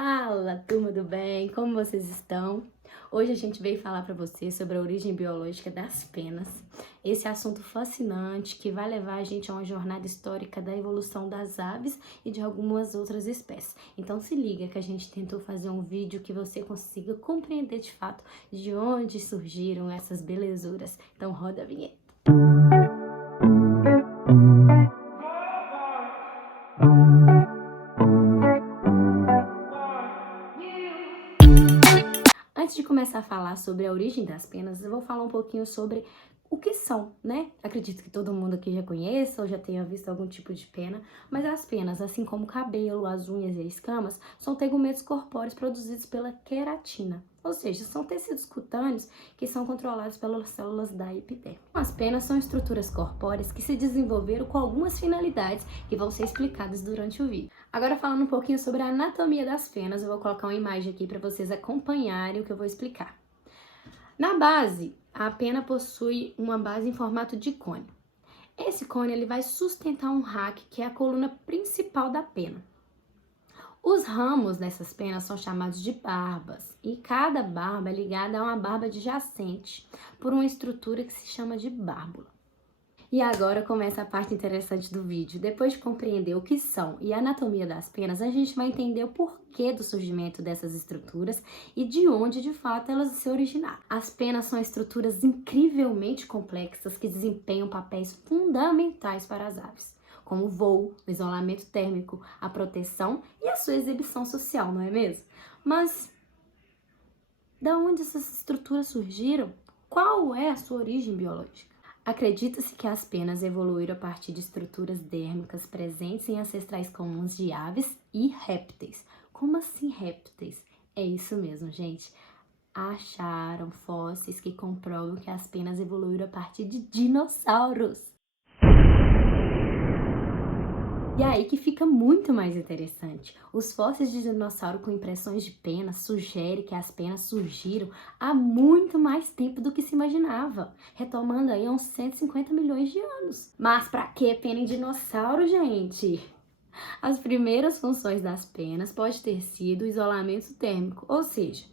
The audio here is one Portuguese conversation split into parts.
Fala, turma do bem, como vocês estão? Hoje a gente veio falar para vocês sobre a origem biológica das penas, esse assunto fascinante que vai levar a gente a uma jornada histórica da evolução das aves e de algumas outras espécies. Então se liga que a gente tentou fazer um vídeo que você consiga compreender de fato de onde surgiram essas belezuras. Então roda a vinheta. Antes de começar a falar sobre a origem das penas, eu vou falar um pouquinho sobre o que são, né? Acredito que todo mundo aqui já conheça ou já tenha visto algum tipo de pena, mas as penas, assim como o cabelo, as unhas e as escamas, são tegumentos corpóreos produzidos pela queratina, ou seja, são tecidos cutâneos que são controlados pelas células da epiderme. As penas são estruturas corpóreas que se desenvolveram com algumas finalidades que vão ser explicadas durante o vídeo. Agora falando um pouquinho sobre a anatomia das penas, eu vou colocar uma imagem aqui para vocês acompanharem o que eu vou explicar. Na base, a pena possui uma base em formato de cone. Esse cone ele vai sustentar um raque, que é a coluna principal da pena. Os ramos dessas penas são chamados de barbas, e cada barba é ligada a uma barba adjacente por uma estrutura que se chama de bárbula. E agora começa a parte interessante do vídeo. Depois de compreender o que são e a anatomia das penas, a gente vai entender o porquê do surgimento dessas estruturas e de onde, de fato, elas se originaram. As penas são estruturas incrivelmente complexas que desempenham papéis fundamentais para as aves, como o voo, o isolamento térmico, a proteção e a sua exibição social, não é mesmo? Mas da onde essas estruturas surgiram? Qual é a sua origem biológica? Acredita-se que as penas evoluíram a partir de estruturas dérmicas presentes em ancestrais comuns de aves e répteis. Como assim répteis? É isso mesmo, gente. Acharam fósseis que comprovam que as penas evoluíram a partir de dinossauros. E aí que fica muito mais interessante. Os fósseis de dinossauro com impressões de penas sugerem que as penas surgiram há muito mais tempo do que se imaginava, retomando aí uns 150 milhões de anos. Mas pra que pena em dinossauro, gente? As primeiras funções das penas pode ter sido o isolamento térmico, ou seja,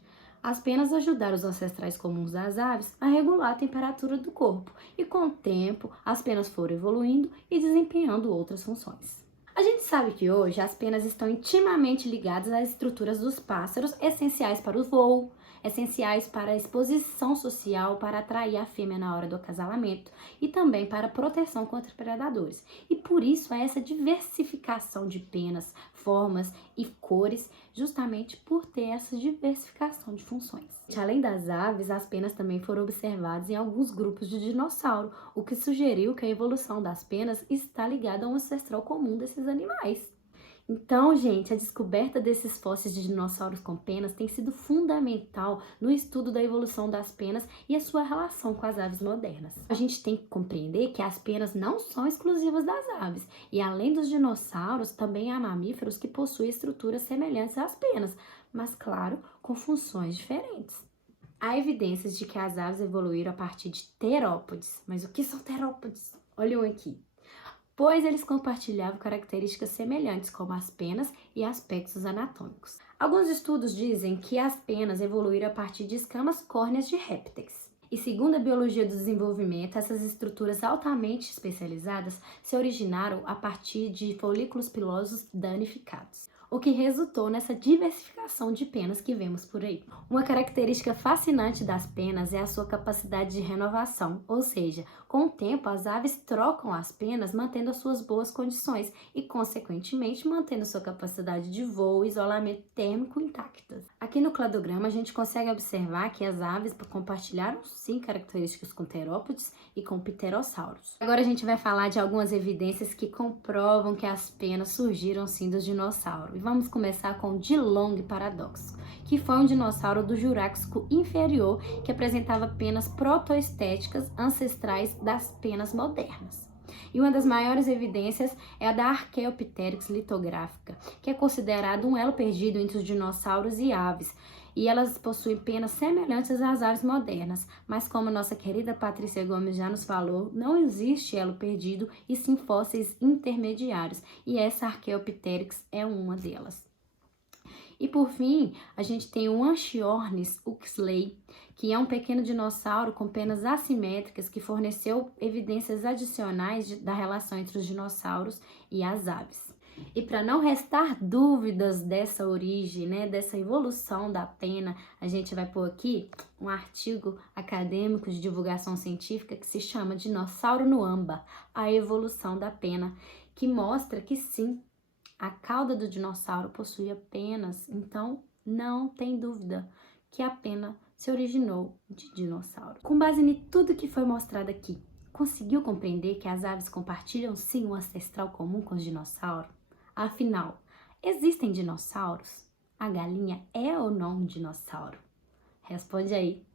as penas ajudaram os ancestrais comuns das aves a regular a temperatura do corpo, e com o tempo as penas foram evoluindo e desempenhando outras funções. A gente sabe que hoje as penas estão intimamente ligadas às estruturas dos pássaros, essenciais para o voo, essenciais para a exposição social, para atrair a fêmea na hora do acasalamento e também para a proteção contra predadores. E por isso há essa diversificação de penas, formas e cores, justamente por ter essa diversificação de funções. Além das aves, as penas também foram observadas em alguns grupos de dinossauro, o que sugeriu que a evolução das penas está ligada a um ancestral comum desses animais. Então, gente, a descoberta desses fósseis de dinossauros com penas tem sido fundamental no estudo da evolução das penas e a sua relação com as aves modernas. A gente tem que compreender que as penas não são exclusivas das aves, e além dos dinossauros, também há mamíferos que possuem estruturas semelhantes às penas, mas, claro, com funções diferentes. Há evidências de que as aves evoluíram a partir de terópodes. Mas o que são terópodes? Olhem aqui. Pois eles compartilhavam características semelhantes, como as penas e aspectos anatômicos. Alguns estudos dizem que as penas evoluíram a partir de escamas córneas de répteis. E segundo a biologia do desenvolvimento, essas estruturas altamente especializadas se originaram a partir de folículos pilosos danificados, o que resultou nessa diversificação de penas que vemos por aí. Uma característica fascinante das penas é a sua capacidade de renovação, ou seja, com o tempo as aves trocam as penas mantendo as suas boas condições e, consequentemente, mantendo sua capacidade de voo e isolamento térmico intactas. Aqui no cladograma a gente consegue observar que as aves compartilharam sim características com terópodes e com pterossauros. Agora a gente vai falar de algumas evidências que comprovam que as penas surgiram sim dos dinossauros. E vamos começar com o Dilong paradoxo, que foi um dinossauro do Jurássico inferior que apresentava penas protoestéticas ancestrais das penas modernas. E uma das maiores evidências é a da Archaeopteryx litográfica, que é considerado um elo perdido entre os dinossauros e aves, e elas possuem penas semelhantes às aves modernas, mas como nossa querida Patrícia Gomes já nos falou, não existe elo perdido e sim fósseis intermediários, e essa Archaeopteryx é uma delas. E por fim, a gente tem o Anchiornis huxley, que é um pequeno dinossauro com penas assimétricas que forneceu evidências adicionais da relação entre os dinossauros e as aves. E para não restar dúvidas dessa origem, né, dessa evolução da pena, a gente vai pôr aqui um artigo acadêmico de divulgação científica que se chama Dinossauro no âmbar, a evolução da pena, que mostra que sim, a cauda do dinossauro possuía penas, então não tem dúvida que a pena se originou de dinossauro. Com base em tudo que foi mostrado aqui, conseguiu compreender que as aves compartilham sim um ancestral comum com os dinossauros? Afinal, existem dinossauros? A galinha é ou não um dinossauro? Responde aí.